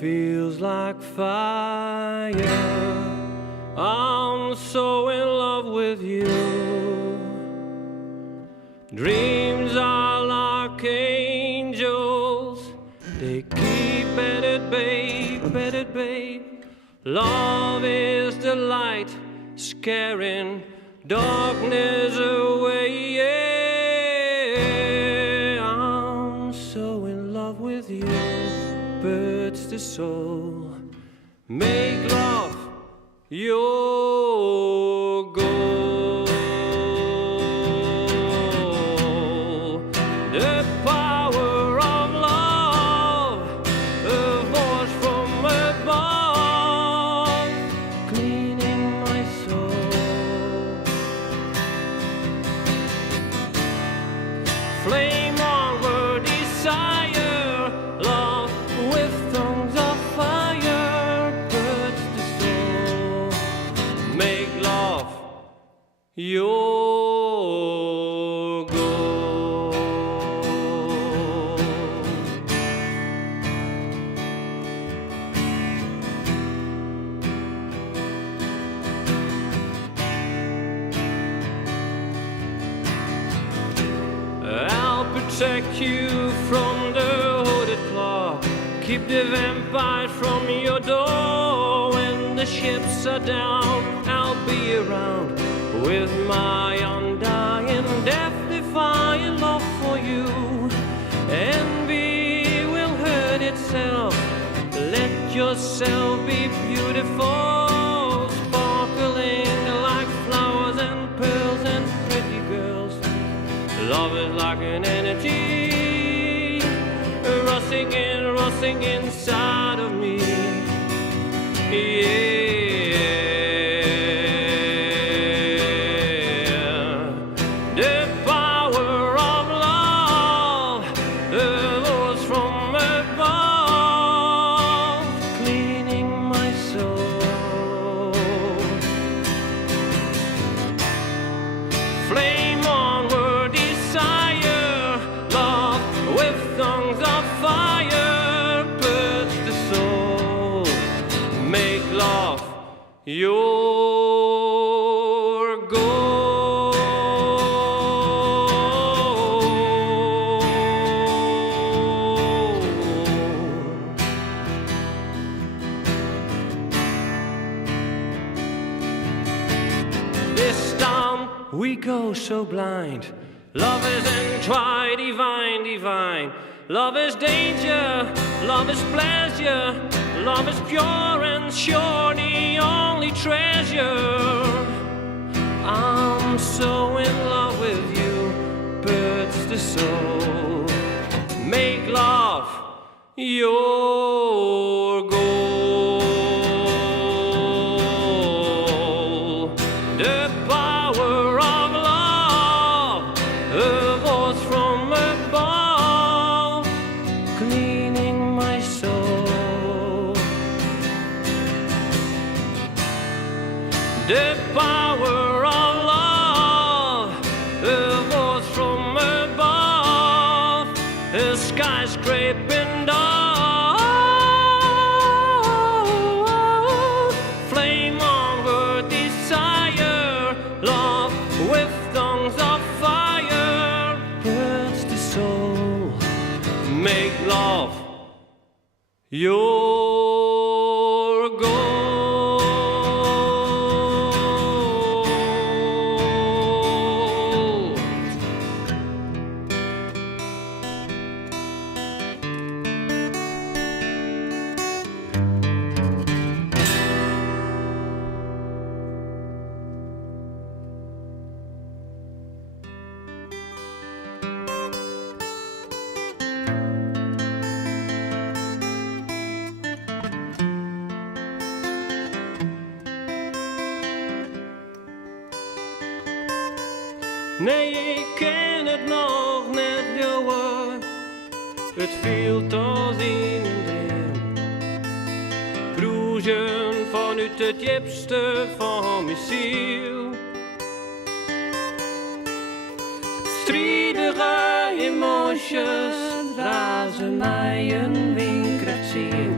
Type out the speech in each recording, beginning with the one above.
Feels like fire. I'm so in love with you. Dreams are like angels. They keep at it, babe, at it, babe. Love is the light, scaring darkness away. Yeah, I'm so in love with you. Birds the soul, make love your goal. The power of love, a voice from above, cleaning my soul. Flame onward, desire, love with tongues of fire, burns the soul. Make love your goal. I'll protect you from the hooded claw, keep the vampire from your door. When the ships are down, I'll be around with my undying, death-defying love for you. Envy will hurt itself. Let yourself be beautiful, sparkling like flowers and pearls and pretty girls. Love is like an energy, rusting inside of me. Yeah, the power of love, the voice from above, cleaning my soul. Flame onward, desire, love with tongues of fire, burns the soul. Make love your goal. This time we go so blind. Love is entwined, divine, divine. Love is danger, love is pleasure. Love is pure and sure, the only treasure. I'm so in love with you, birds the soul. Make love your goal. The power of love, a voice from above, cleaning my soul. The power of love, a voice from above, a skyscraping dove. Flame onward, desire, love with tongues of fire, burns the soul. Make love your goal. Nee, ik ken het nog net, jongen. Het viel als in een dream. Broeien vanuit het diepste van mijn ziel. Strijdere in bosjes razen mij een winkel zien.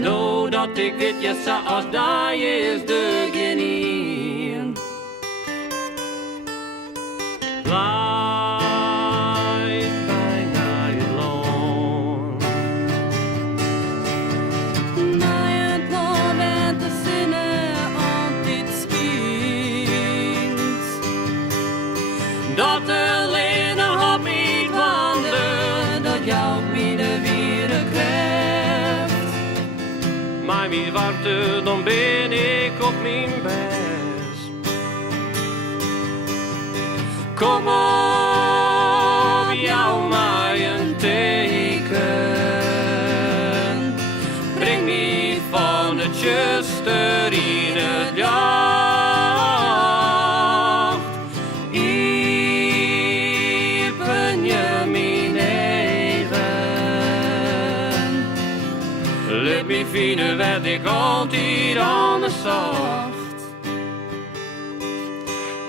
Nou dat ik weet je zoals daar is de genien. Leid mij naar je loon. Naar het loon en de zinnen altijd schijnt. Dat alleen nog niet wandelen, dat jou binnen weer krijgt. Maar wie wachten, dan ben ik op mijn best. Kom op, jou mij een teken. Breng me van het juster in het jacht. Ik ben je mijn eigen. Laat me vinden wat ik altijd anders zacht.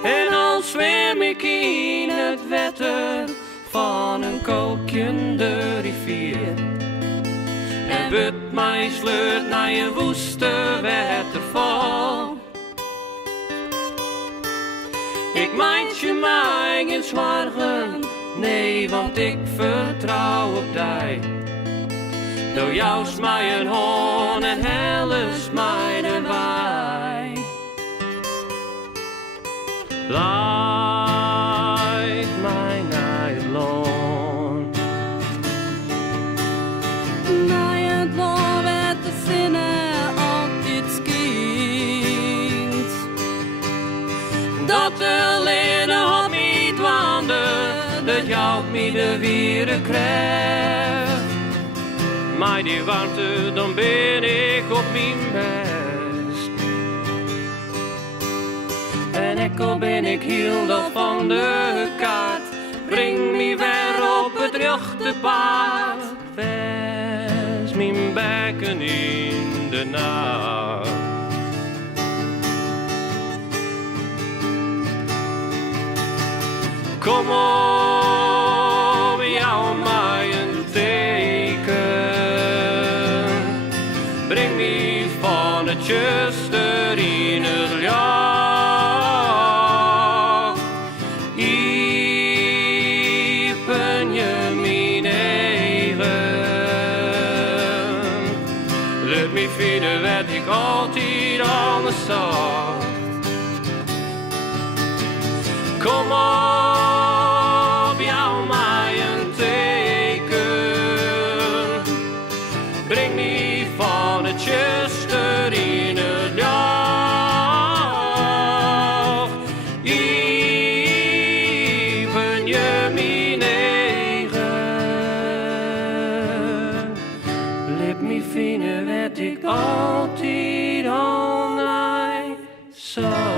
En al zwem ik in het water van een kokende rivier. En wut mij sleurt naar een woeste waterval. Ik meint je mij geen zorgen, nee, want ik vertrouw op die. Door jou is mij een hoorn en hel is mij een waai. Leid mij naar het loon. Naar het loon met de zinnen altijd schijnt. Dat alleen nog niet wandelen, dat jou me de wieren krijgt. Maar die warmte, dan ben ik op mijn best. En ik al ben ik heel al van de kaart. Breng me weer op het rechte paard. Wees mijn bekken in de nacht. Kom op, jou mij een teken. Breng me van het juster in het jacht. Ik ben je mijn eigen. Laat me vinden wat ik altijd anders zag. Kom op, jou mij een teken. Breng me van het juster in het jacht. Ik ben je mijn eigen. Laat me vinden wat ik altijd al mij zag.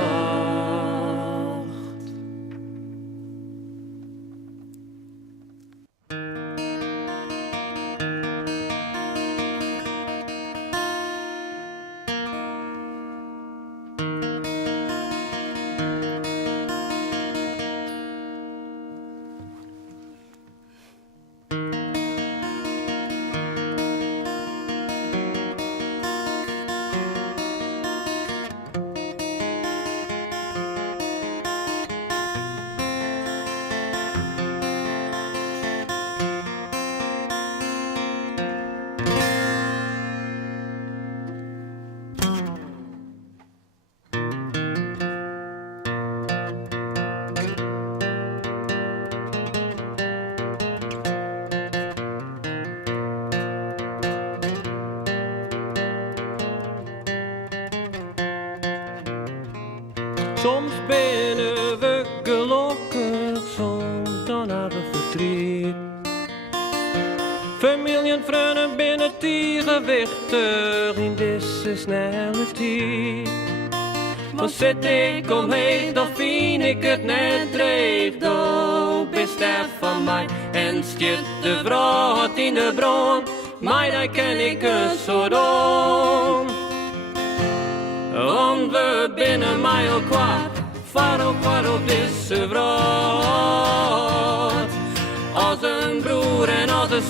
Soms binnen we gelukkig, soms dan hebben we verdriet. Familie vrienden binnen tegenwichtig in deze snelle tijd. Want zit ik omheen, dan vind ik het net dreig. Dan bist er van mij en stiert de brood in de bron. Maar daar ken ik het zo doen. Want we binnen mij al kwaad, vaar op deze brood.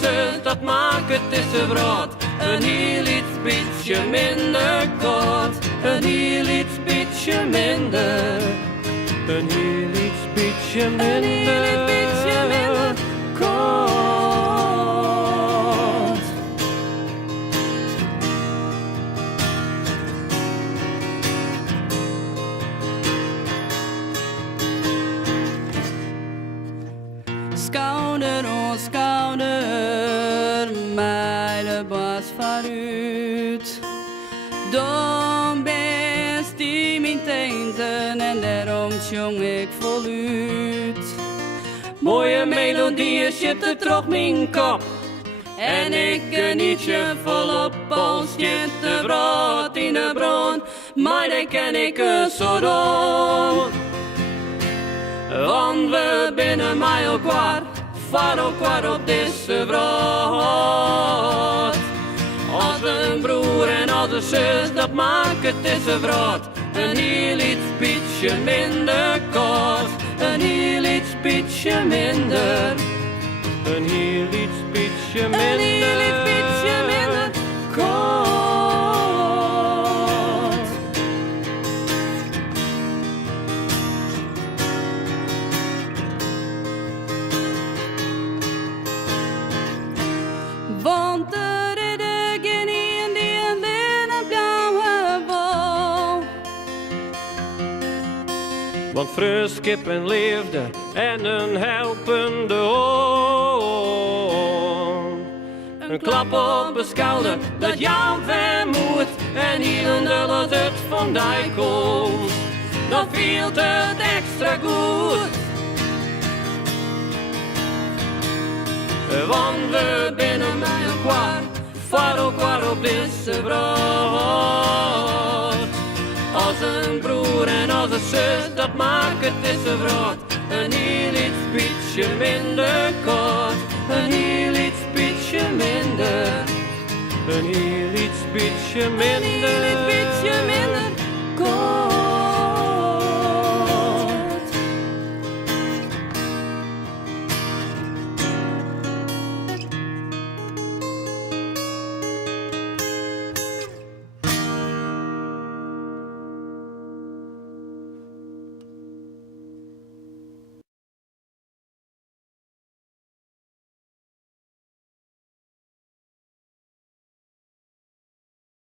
zus, dat maakt het tussen brood. Een heel iets beetje minder kort. Een heel iets beetje minder. Een heel iets beetje minder kort. Schouder om schouder, mij de bas vooruit. Dan best die mijn tenten en daarom zong ik voluit. Mooie melodieën zitten toch mijn kop. En ik geniet je volop als je te brood in de bron. Maar dan ken ik het zo doen. Want we binnen mij elkaar, vaar elkaar op deze brood. Als een broer en als een zus, dat maakt het tussen brood. Een heel iets beetje minder kort. Een heel iets beetje minder. Een heel iets beetje minder. Een heel iets beetje minder kort. Want er is geen een die alleen een blauwe wol. Want fruskip en liefde en een helpende hand. Een klap op de schouder dat jou vermoedt. En hier een dul als het van die komt. Dan voelt het extra goed. Want we binnen mij elkaar, vaar elkaar op deze brood. Als een broer en als een zus, dat maakt het tussen brood. Een heel iets beetje minder kort. Een heel iets beetje minder. Een heel iets beetje minder. Een heel iets beetje minder